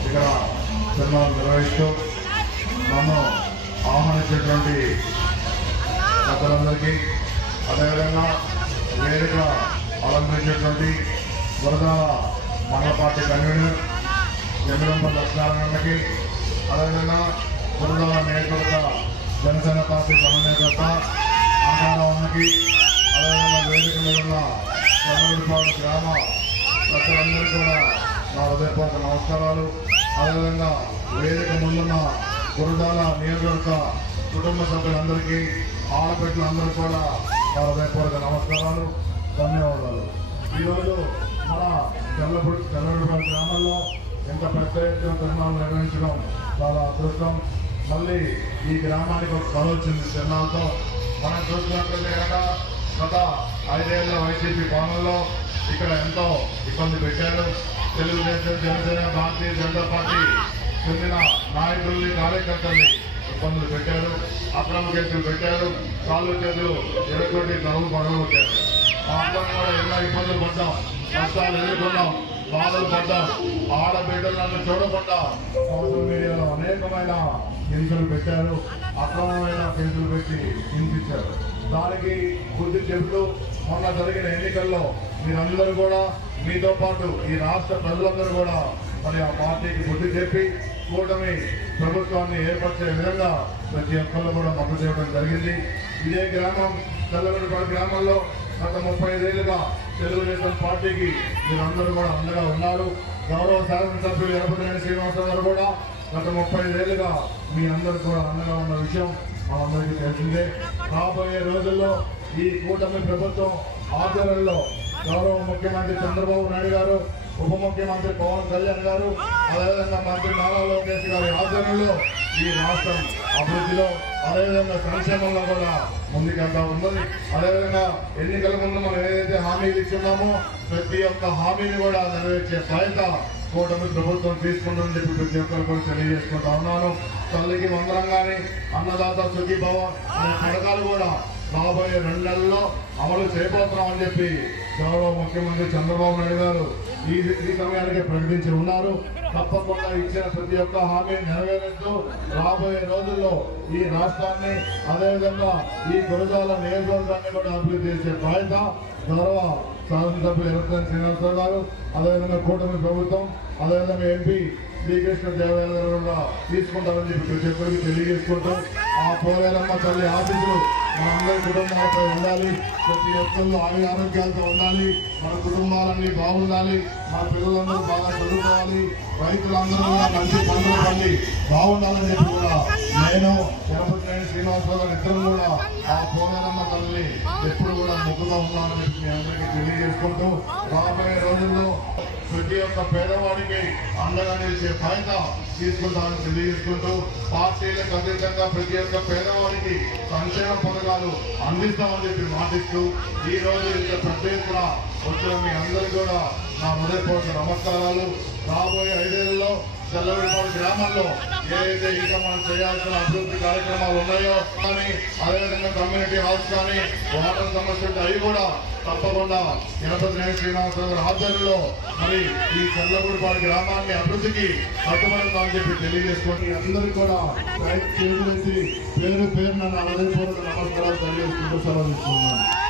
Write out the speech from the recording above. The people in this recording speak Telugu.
ఇక్కడ జన్మలు నిర్వహిస్తూ నన్ను ఆహ్వానించినటువంటి పెద్దలందరికీ అదేవిధంగా వేదిక అలంకరించినటువంటి వరదాల మండల పార్టీ కన్వీనర్ జమిరంబ లక్ష్మీనారాయణకి అదేవిధంగా వరదాల నియోజకవర్గ జనసేన పార్టీ సమన్వయకర్త అన్నారావుకి అదేవిధంగా వేదిక మీద ఉన్న చంద్రపాడు గ్రామ ప్రజలందరికీ కూడా నా హృదయపూర్వక నమస్కారాలు. అదేవిధంగా వేదిక ముందున్న గురజాల నియోజకవర్గ కుటుంబ సభ్యులందరికీ ఆడబిడ్డలందరూ కూడా హృదయపూర్వక నమస్కారాలు ధన్యవాదాలు. ఈరోజు మన తెల్లపూడి తెల్లపూడి గ్రామంలో ఇంత పెద్ద ఎత్తున తిరునాలు నిర్వహించడం చాలా అదృష్టం. మళ్ళీ ఈ గ్రామానికి ఒక కళ వచ్చింది చిన్నాలతో. మనం చూసినట్లయితే కనుక గత ఐదేళ్ళ వైసీపీ పాలనలో ఇక్కడ ఎంతో ఇబ్బంది పెట్టారు. తెలుగుదేశం జనసేన భారతీయ జనతా పార్టీ చెందిన నాయకుల్ని కార్యకర్తల్ని ఇబ్బందులు పెట్టారు అక్రమ కేసులు పెట్టారు కాళ్ళు చేతులు ఎరగొట్టి నవ్వు పడగొట్టారు మా అందరం కూడా ఎన్నో ఇబ్బందులు పడ్డాం కష్టాలు ఎదుర్కొన్నాం బాధలు పడ్డాం ఆడబిడ్డలను చూడకుండా సోషల్ మీడియాలో అనేకమైన కేసులు పెట్టారు అక్రమమైన కేసులు పెట్టి హింసించారు. దానికి కొద్ది చెబుతూ మొన్న జరిగిన ఎన్నికల్లో మీరందరూ కూడా మీతో పాటు ఈ రాష్ట్ర ప్రజలందరూ కూడా మరి ఆ పార్టీకి బుద్ధి చెప్పి కూటమి ప్రభుత్వాన్ని ఏర్పరిచే విధంగా ప్రతి ఒక్కళ్ళు కూడా మద్దతు చేయడం జరిగింది. ఇదే గ్రామం తెల్లగడపాడు గ్రామంలో గత ముప్పై ఐదేళ్ళుగా తెలుగుదేశం పార్టీకి మీరందరూ కూడా అండగా ఉన్నారు. గౌరవ శాసనసభ్యులు ఎరపతినేని శ్రీనివాసరావు గారు కూడా గత ముప్పై ఐదేళ్ళుగా మీ అందరూ కూడా అండగా ఉన్న విషయం మనందరికీ తెలిసిందే. రాబోయే రోజుల్లో ఈ కూటమి ప్రభుత్వం ఆచరణలో గౌరవ ముఖ్యమంత్రి చంద్రబాబు నాయుడు గారు ఉప ముఖ్యమంత్రి పవన్ కళ్యాణ్ గారు అదేవిధంగా మంత్రి నారా లోకేష్ గారి ఆచరణలో ఈ రాష్ట్రం అభివృద్ధిలో అదేవిధంగా సంక్షేమంలో కూడా ముందుకెళ్తా ఉన్నది. అదేవిధంగా ఎన్నికల ముందు మనం ఏదైతే హామీలు ఇచ్చున్నామో ప్రతి ఒక్క హామీని కూడా నెరవేర్చే ప్రయత్నం కూటమి ప్రభుత్వం తీసుకుంటుందని చెప్పి ప్రతి ఒక్కరు కూడా తెలియజేసుకుంటా ఉన్నాను. తల్లికి వందనం అన్నదాత సుఖీభవ అనే పథకాలు కూడా రాబోయే రెండు నెలల్లో అమలు చేయబోతున్నామని చెప్పి గౌరవ ముఖ్యమంత్రి చంద్రబాబు నాయుడు గారు ఈ ఈ సమయానికి ప్రకటించి ఉన్నారు. తప్పకుండా ఇచ్చిన ప్రతి ఒక్క హామీ నెరవేరుస్తూ రాబోయే రోజుల్లో ఈ రాష్ట్రాన్ని అదేవిధంగా ఈ గురజాల నియోజకవర్గాన్ని కూడా అభివృద్ధి చేసే బాధ్యత గౌరవ శాసనసభ్యులు ఎలక్షన్ శ్రీనివాసరావు గారు అదేవిధంగా కూటమి ప్రభుత్వం అదేవిధంగా ఎంపీ శ్రీకృష్ణ దేవరాయలు గారు కూడా తీసుకుంటారని చెప్పి ప్రతి ఒక్కరికి తెలియజేసుకుంటూ ఆ పోలేరమ్మ తల్లి ఆఫీసులు మనందరి కుటుంబాలతో ఉండాలి. ప్రతి ఒక్కళ్ళు అన్ని ఆరోగ్యాలతో ఉండాలి. మన కుటుంబాలన్నీ బాగుండాలి. మన పిల్లలందరూ బాగా చదువుకోవాలి. రైతులందరూ కూడా మంచి పంటలు పండి బాగుండాలని చెప్పి కూడా నేను తిరుపతి శ్రీనివాసరావు గారు ఇద్దరు కూడా ఆ పోలేరమ్మ తల్లిని ఎప్పుడు కూడా మొక్కుగా ఉన్నామని చెప్పి మీ అందరికీ తెలియజేసుకుంటూ రాబోయే రోజుల్లో ప్రతి ఒక్క పేదవాడికి అండగా నిలిచే బాధ్యత తీసుకుంటామని తెలియజేసుకుంటూ పార్టీలకు అతీతంగా ప్రతి ఒక్క పేదవాడికి సంక్షేమ పథకాలు అందిస్తామని చెప్పి మాటిస్తూ ఈ రోజు ఇంత పెద్ద ఎత్తున వచ్చిన మీ అందరికీ కూడా నా హృదయపూర్వక నమస్కారాలు. రాబోయే ఐదేళ్ళలో తెల్లవిడిపాడు గ్రామంలో ఏదైతే ఇంకా మనం చేయాల్సిన అభివృద్ధి కార్యక్రమాలు ఉన్నాయో కానీ అదేవిధంగా కమ్యూనిటీ హాల్స్ కానీ వాటర్ సమస్యలు అవి కూడా తప్పకుండా గణపతి శ్రీనివాసరావు ఆధ్వర్యంలో మరి ఈ చంద్రపూడిపాడు గ్రామాన్ని అభివృద్ధికి కట్టుబడుతుందని చెప్పి తెలియజేసుకొని అందరికీ కూడా రైతు చేతులెత్తి పేరు పేరున నా హృదయపూర్వక నమస్కారాలు తెలియజేసుకుంటూ సెలవు